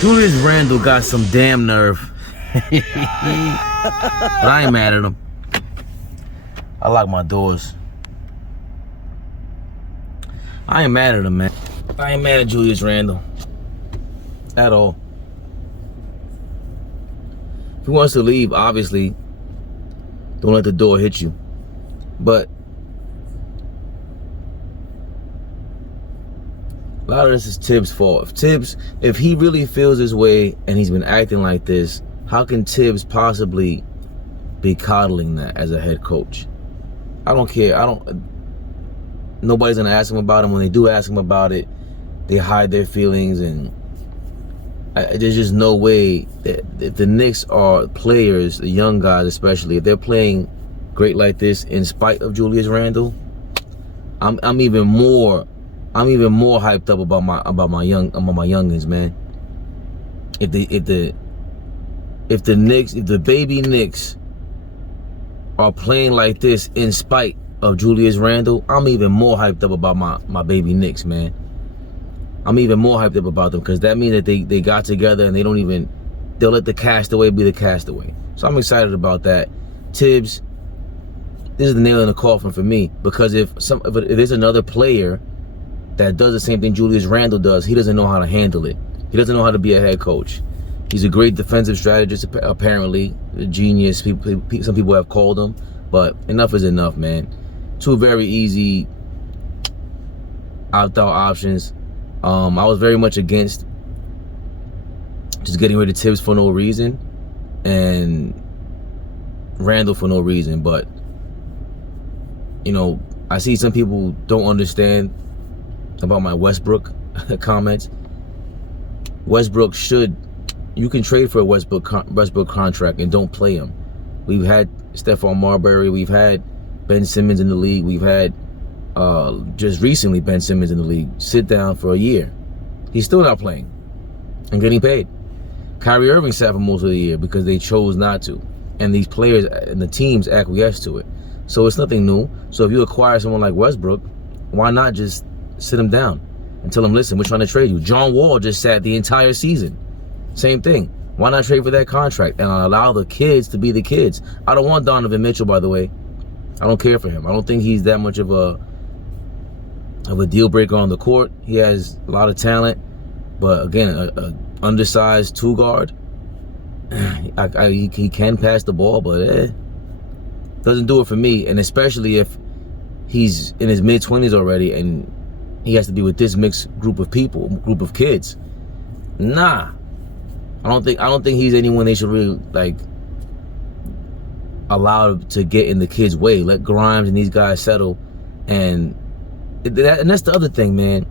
Julius Randle got some damn nerve. But I ain't mad at him. I lock my doors. I ain't mad at him, man. I ain't mad at Julius Randle at all. If he wants to leave, obviously, don't let the door hit you. But a lot of this is Thibs' fault. If he really feels this way and he's been acting like this, how can Thibs possibly be coddling that as a head coach? I don't care. Nobody's gonna ask him about him. When they do ask him about it, they hide their feelings, and there's just no way that if the Knicks are players, the young guys especially, if they're playing great like this in spite of Julius Randle, I'm even more hyped up about my youngins, man. If the baby Knicks are playing like this in spite of Julius Randle, I'm even more hyped up about my baby Knicks, man. I'm even more hyped up about them, because that means that they got together and they'll let the castaway be the castaway. So I'm excited about that. Thibs, this is the nail in the coffin for me, because if there's another player that does the same thing Julius Randle does, he doesn't know how to handle it. He doesn't know how to be a head coach. He's a great defensive strategist, apparently, a genius. Some people have called him, but enough is enough, man. Two very easy opt-out options. I was very much against just getting rid of Thibs for no reason and Randle for no reason, but you know, I see some people don't understand about my Westbrook comments. You can trade for a Westbrook contract and don't play him. We've had Stephon Marbury, we've had Ben Simmons in the league, we've had just recently Ben Simmons in the league sit down for a year. He's still not playing and getting paid. Kyrie Irving sat for most of the year because they chose not to, and these players and the teams acquiesced to it. So it's nothing new. So if you acquire someone like Westbrook, why not just sit him down and tell him, listen, we're trying to trade you. John Wall just sat the entire season. Same thing. Why not trade for that contract and allow the kids to be the kids? I don't want Donovan Mitchell, by the way. I don't care for him. I don't think he's that much of a deal breaker on the court. He has a lot of talent, but again, a undersized two guard. He can pass the ball, but doesn't do it for me. And especially if he's in his mid-20s already and he has to be with this mixed group of kids. Nah, I don't think he's anyone they should really allow to get in the kids' way. Let Grimes and these guys settle, and that's the other thing, man.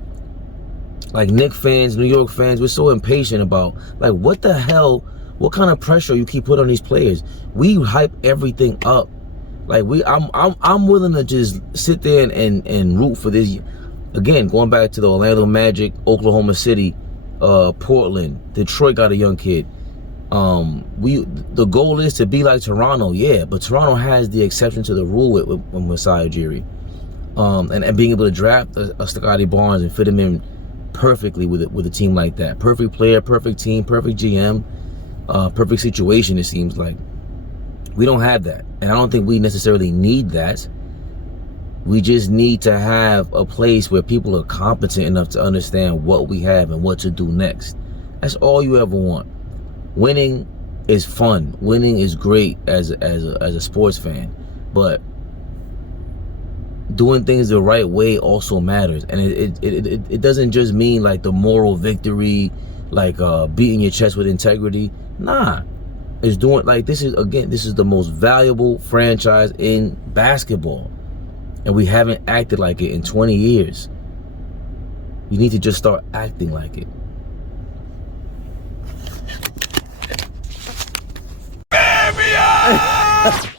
Like, Knicks fans, New York fans, we're so impatient about, like, what the hell, what kind of pressure you keep putting on these players? We hype everything up. Like, I'm willing to just sit there and root for this. Again, going back to the Orlando Magic, Oklahoma City, Portland, Detroit got a young kid. The goal is to be like Toronto, yeah, but Toronto has the exception to the rule with Masai Ujiri. And being able to draft a Scotty Barnes and fit him in perfectly with a team like that. Perfect player, perfect team, perfect GM, perfect situation, it seems like. We don't have that. And I don't think we necessarily need that. We just need to have a place where people are competent enough to understand what we have and what to do next. That's all you ever want. Winning is fun. Winning is great as a sports fan. But doing things the right way also matters. And it doesn't just mean like the moral victory, like beating your chest with integrity. Nah. It's doing, like, this is the most valuable franchise in basketball. And we haven't acted like it in 20 years. We need to just start acting like it. Fabian!